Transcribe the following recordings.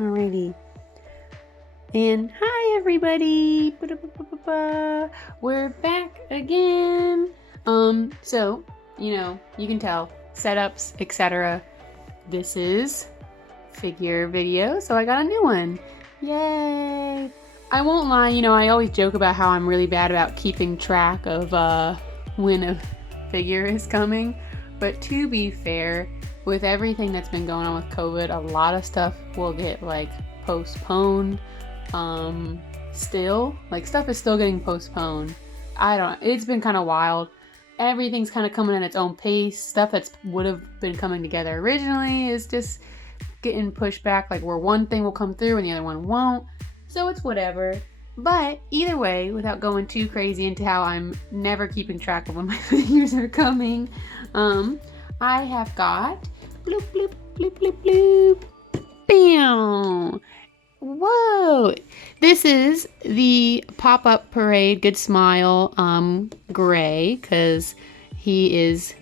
Alrighty. And hi everybody! We're back again! So, you know, you can tell, setups, etc. This is figure video, so I got a new one. Yay! I won't lie, you know, I always joke about how I'm really bad about keeping track of when a figure is coming, but to be fair, with everything that's been going on with COVID, a lot of stuff will get like postponed. Still, like stuff is still getting postponed. It's been kind of wild. Everything's kind of coming at its own pace. Stuff that's would have been coming together originally is just getting pushed back, like where one thing will come through and the other one won't. So it's whatever. But either way, without going too crazy into how I'm never keeping track of when my figures are coming, I have got bloop bloop bloop bloop bloop, bam. Whoa! This is the Pop-up Parade Good Smile Gray, because he is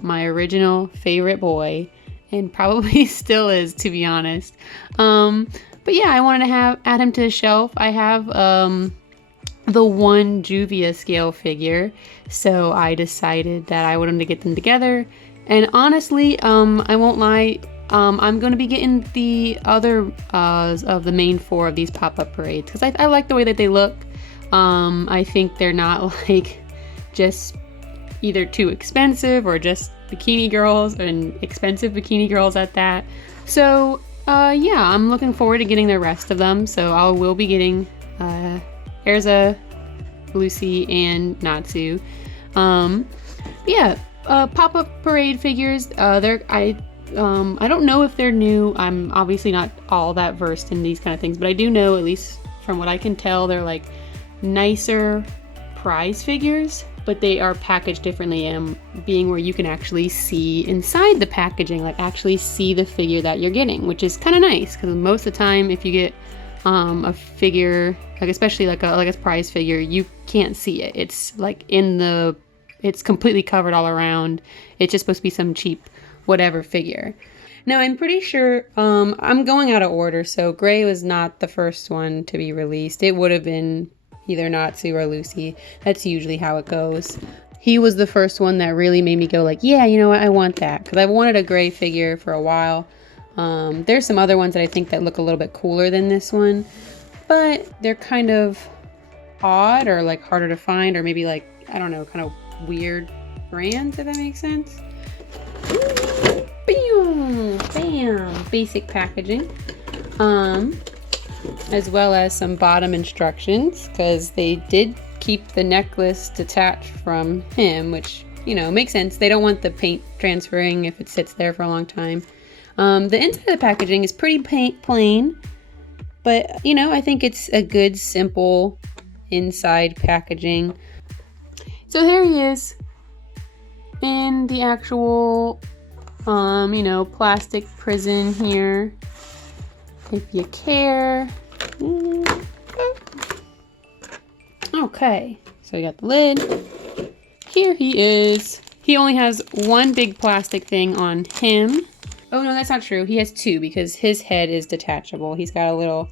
my original favorite boy, and probably still is, to be honest. But yeah, I wanted to add him to the shelf. I have the one Juvia scale figure, so I decided that I wanted to get them together. And honestly, I won't lie, I'm going to be getting the other of the main four of these pop-up parades because I like the way that they look. I think they're not like just either too expensive or just bikini girls, and expensive bikini girls at that. So yeah, I'm looking forward to getting the rest of them. So I will be getting Erza, Lucy, and Natsu. Yeah, pop-up parade figures. I don't know if they're new. I'm obviously not all that versed in these kind of things, but I do know, at least from what I can tell, they're like nicer prize figures, but they are packaged differently, being where you can actually see inside the packaging, like actually see the figure that you're getting, which is kind of nice because most of the time if you get a figure, like especially like a prize figure, you can't see it. It's like it's completely covered all around. It's just supposed to be some cheap whatever figure. Now I'm pretty sure, I'm going out of order, so Gray was not the first one to be released. It would have been either Natsu or Lucy. That's usually how it goes. He was the first one that really made me go like, yeah, you know what, I want that, because I've wanted a Gray figure for a while. There's some other ones that I think that look a little bit cooler than this one, but they're kind of odd or like harder to find, or maybe like, I don't know, kind of weird brands, if that makes sense. Bam! Bam! Basic packaging. As well as some bottom instructions, because they did keep the necklace detached from him, which, you know, makes sense. They don't want the paint transferring if it sits there for a long time. The inside of the packaging is pretty plain, but, you know, I think it's a good, simple inside packaging. So here he is in the actual, you know, plastic prison here, if you care. Okay, so we got the lid. Here he is. He only has one big plastic thing on him. Oh no, that's not true. He has two because his head is detachable. He's got a little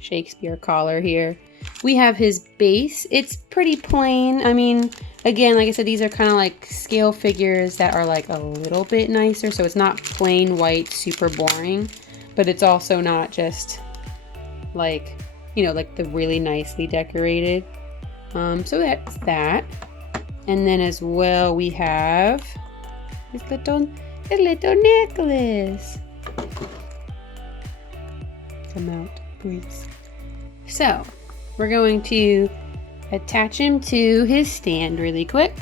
Shakespeare collar here. We have his base. It's pretty plain. I mean, again, like I said, these are kind of like scale figures that are like a little bit nicer. So it's not plain white, super boring, but it's also not just like, you know, like the really nicely decorated. So that's that. And then as well, we have this little necklace. Come out, please. So we're going to attach him to his stand really quick.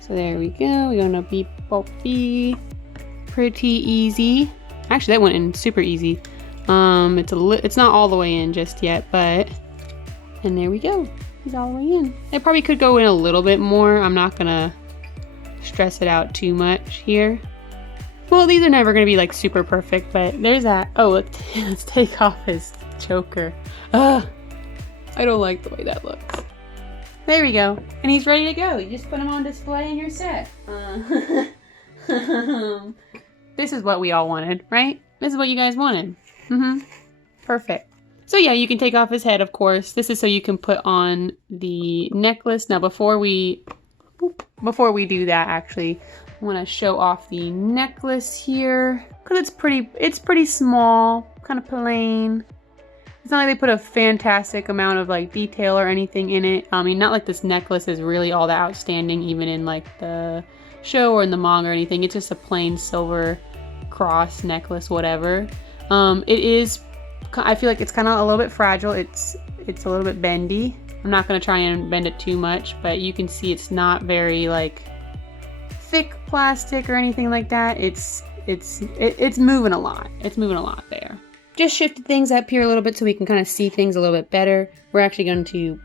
So there we go. We're gonna be pretty easy. Actually, that went in super easy. It's not all the way in just yet, but, and there we go. He's all the way in. It probably could go in a little bit more. I'm not gonna stress it out too much here. Well, these are never gonna be like super perfect, but there's that. Oh, let's take off his choker. Ugh. I don't like the way that looks. There we go. And he's ready to go. You just put him on display and you're set. This is what we all wanted, right? This is what you guys wanted. Perfect. So yeah, you can take off his head, of course. This is so you can put on the necklace. Now before we do that, actually, I want to show off the necklace here because it's pretty small, kind of plain. It's not like they put a fantastic amount of like detail or anything in it. I mean, not like this necklace is really all that outstanding, even in like the show or in the manga or anything. It's just a plain silver cross necklace, whatever. It is, I feel like it's kind of a little bit fragile. It's a little bit bendy. I'm not going to try and bend it too much, but you can see it's not very like thick plastic or anything like that. It's moving a lot. It's moving a lot there. Just shifted things up here a little bit so we can kind of see things a little bit better. We're actually going to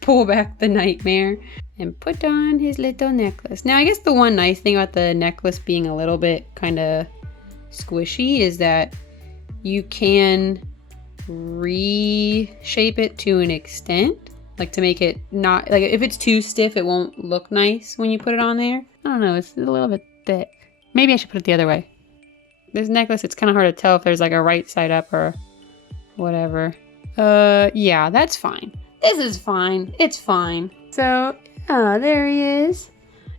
pull back the nightmare and put on his little necklace. Now, I guess the one nice thing about the necklace being a little bit kind of squishy is that you can reshape it to an extent, like to make it not, like if it's too stiff, it won't look nice when you put it on there. I don't know, it's a little bit thick. Maybe I should put it the other way. This necklace, it's kind of hard to tell if there's like a right side up or whatever. Yeah, that's fine. This is fine. It's fine. So, there he is.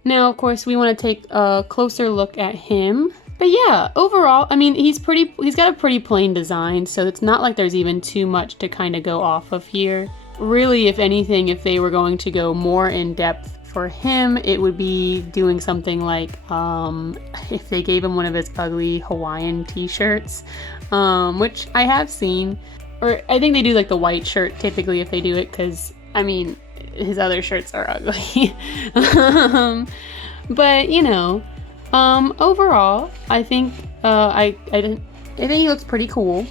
Now, of course, we want to take a closer look at him. But yeah, overall, I mean, he's got a pretty plain design, so it's not like there's even too much to kind of go off of here. Really, if anything, if they were going to go more in depth for him, it would be doing something like, if they gave him one of his ugly Hawaiian t-shirts, which I have seen, or I think they do like the white shirt typically if they do it, because, I mean, his other shirts are ugly. But, you know, overall, I think I think he looks pretty cool.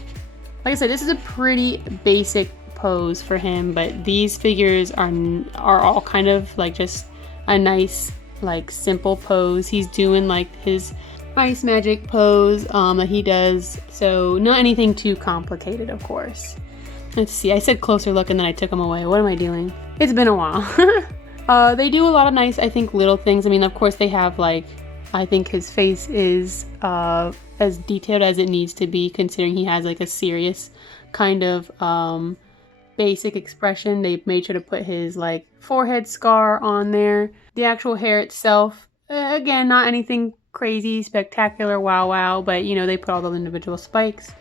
Like I said, this is a pretty basic pose for him, but these figures are all kind of like just a nice, like, simple pose. He's doing like his ice magic pose that he does, so not anything too complicated, of course. Let's see, I said closer look and then I took him away. What am I doing? It's been a while. They do a lot of nice, I think, little things. I mean, of course they have like, I think his face is as detailed as it needs to be, considering he has like a serious kind of basic expression. They made sure to put his like forehead scar on there. The actual hair itself, again, not anything crazy, spectacular, wow, but you know, they put all the individual spikes.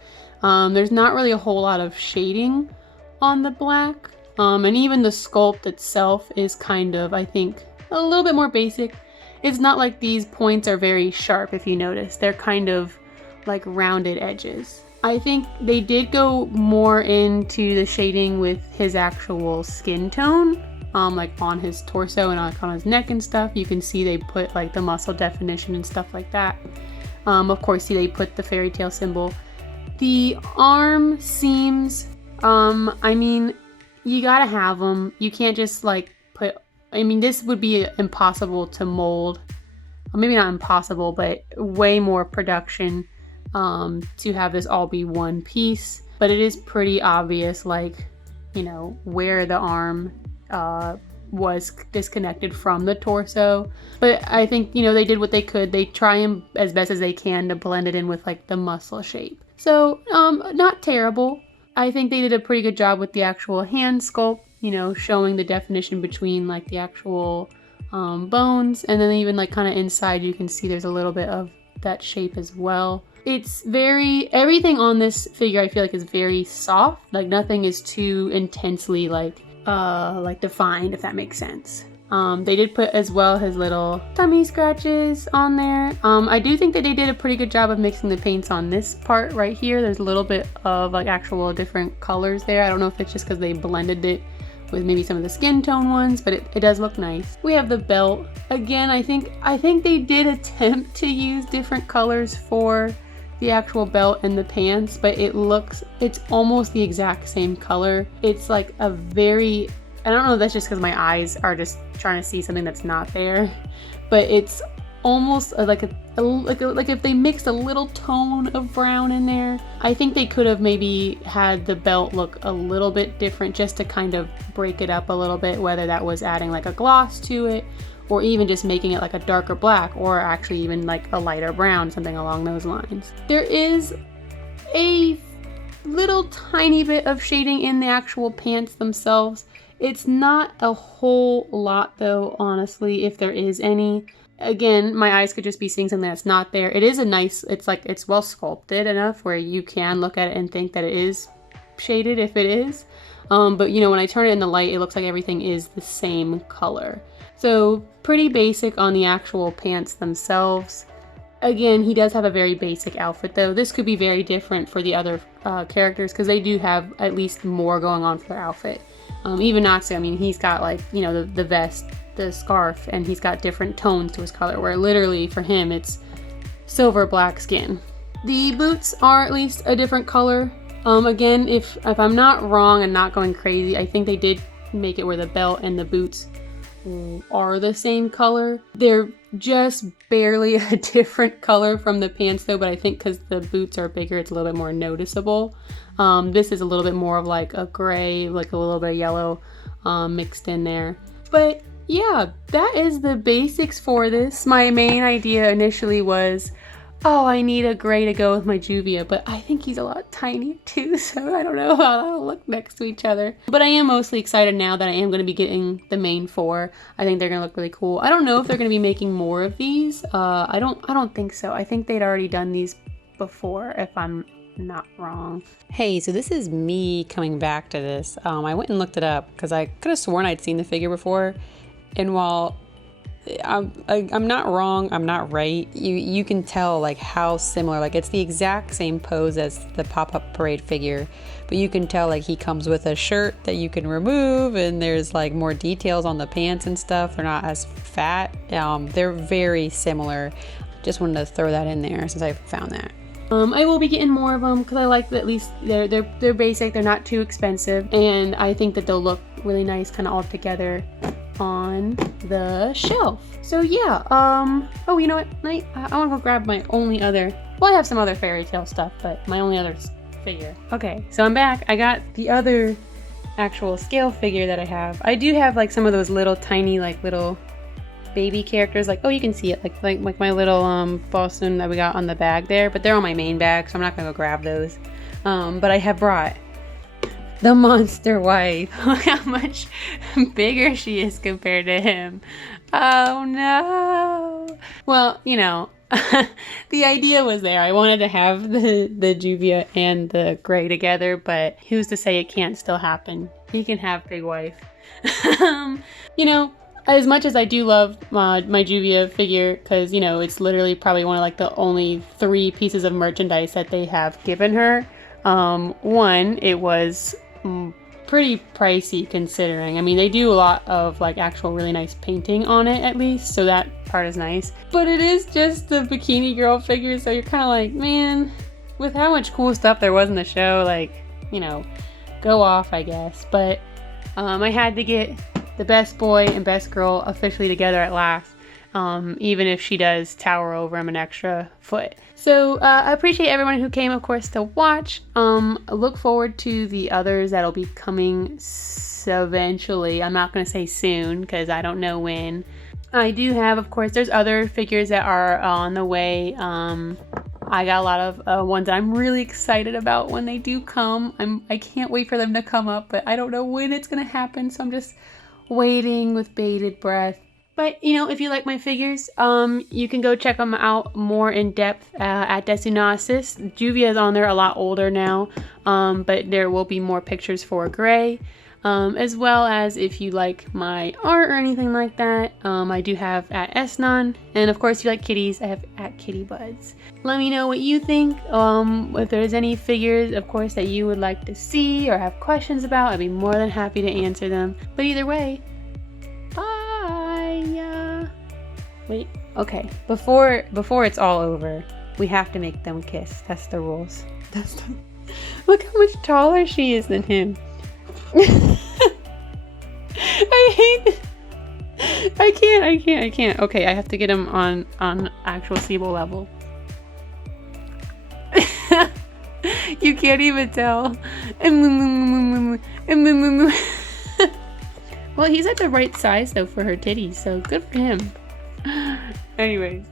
There's not really a whole lot of shading on the black. And even the sculpt itself is kind of, I think, a little bit more basic. It's not like these points are very sharp, if you notice. They're kind of like rounded edges. I think they did go more into the shading with his actual skin tone, like on his torso and like on his neck and stuff. You can see they put like the muscle definition and stuff like that. Of course, see they put the fairy tale symbol. The arm seams, I mean, you gotta have them. You can't just like put, I mean, this would be impossible to mold. Well, maybe not impossible, but way more production to have this all be one piece. But it is pretty obvious, like, you know, where the arm was disconnected from the torso. But I think, you know, they did what they could. They try and as best as they can to blend it in with like the muscle shape. So not terrible. I think they did a pretty good job with the actual hand sculpt, you know, showing the definition between like the actual bones, and then even like kind of inside you can see there's a little bit of that shape as well. It's everything on this figure I feel like is very soft. Like nothing is too intensely like defined, if that makes sense. They did put as well his little tummy scratches on there. I do think that they did a pretty good job of mixing the paints on this part right here. There's a little bit of like actual different colors there. I don't know if it's just because they blended it with maybe some of the skin tone ones, but it does look nice. We have the belt. Again, I think they did attempt to use different colors for the actual belt and the pants, but it's almost the exact same color. It's like a very, I don't know if that's just because my eyes are just trying to see something that's not there, but it's almost like if they mixed a little tone of brown in there. I think they could have maybe had the belt look a little bit different just to kind of break it up a little bit, whether that was adding like a gloss to it or even just making it like a darker black or actually even like a lighter brown, something along those lines. There is a little tiny bit of shading in the actual pants themselves. It's not a whole lot though, honestly, if there is any. Again, my eyes could just be seeing something that's not there. It is a nice, it's like, it's well sculpted enough where you can look at it and think that it is shaded if it is. But you know, when I turn it in the light, it looks like everything is the same color. So pretty basic on the actual pants themselves. Again, he does have a very basic outfit though. This could be very different for the other characters because they do have at least more going on for their outfit. Even Natsu, I mean, he's got like, you know, the vest, the scarf, and he's got different tones to his color where literally for him it's silver black skin. The boots are at least a different color. Again, if I'm not wrong and not going crazy, I think they did make it where the belt and the boots are the same color. They're just barely a different color from the pants though, but I think because the boots are bigger, it's a little bit more noticeable. This is a little bit more of like a gray, like a little bit of yellow mixed in there. But yeah, that is the basics for this. My main idea initially was, oh, I need a gray to go with my Juvia, but I think he's a lot tinier too, so I don't know how they'll look next to each other. But I am mostly excited now that I am going to be getting the main 4. I think they're going to look really cool. I don't know if they're going to be making more of these. I don't think so. I think they'd already done these before, if I'm not wrong. Hey, so this is me coming back to this. I went and looked it up because I could have sworn I'd seen the figure before, and while I'm not wrong, I'm not right, you can tell like how similar, like it's the exact same pose as the Pop-up Parade figure, but you can tell like he comes with a shirt that you can remove, and there's like more details on the pants and stuff. They're not as fat. They're very similar. Just wanted to throw that in there since I found that. I will be getting more of them because I like that at least they're basic, they're not too expensive, and I think that they'll look really nice kind of all together on the shelf. So yeah, oh, you know what, I want to go grab my only other, well, I have some other fairy tale stuff, but my only other figure. Okay, so I'm back. I got the other actual scale figure that I have. I do have like some of those little tiny like little baby characters, like, oh, you can see it, like my little Boston that we got on the bag there, but they're on my main bag, so I'm not gonna go grab those. But I have brought the monster wife. Look how much bigger she is compared to him. Oh no. Well, you know, the idea was there. I wanted to have the Juvia and the Gray together, but who's to say it can't still happen? He can have big wife. You know, as much as I do love my Juvia figure, because, you know, it's literally probably one of like the only 3 pieces of merchandise that they have given her. One, it was pretty pricey considering. I mean, they do a lot of like actual really nice painting on it at least, so that part is nice. But it is just the bikini girl figure, so you're kind of like, man, with how much cool stuff there was in the show, like, you know, go off, I guess. But I had to get the best boy and best girl officially together at last, even if she does tower over him an extra foot. So I appreciate everyone who came, of course, to watch. Look forward to the others that'll be coming eventually. I'm not going to say soon because I don't know when. I do have, of course, there's other figures that are on the way. I got a lot of ones that I'm really excited about when they do come. I can't wait for them to come up, but I don't know when it's going to happen, so I'm just waiting with bated breath. But, you know, if you like my figures, you can go check them out more in depth at Desunasis. Juvia is on there, a lot older now, but there will be more pictures for Gray, as well as if you like my art or anything like that, I do have at Esnon, and of course if you like kitties, I have at Kitty Buds. Let me know what you think, if there's any figures, of course, that you would like to see or have questions about. I'd be more than happy to answer them. But either way, bye! Wait, okay, before it's all over, we have to make them kiss. That's the rules. Look how much taller she is than him. I hate this. I can't. Okay, I have to get him on actual Siebel level. You can't even tell. Well, he's at the right size though for her titties, so good for him. Anyways.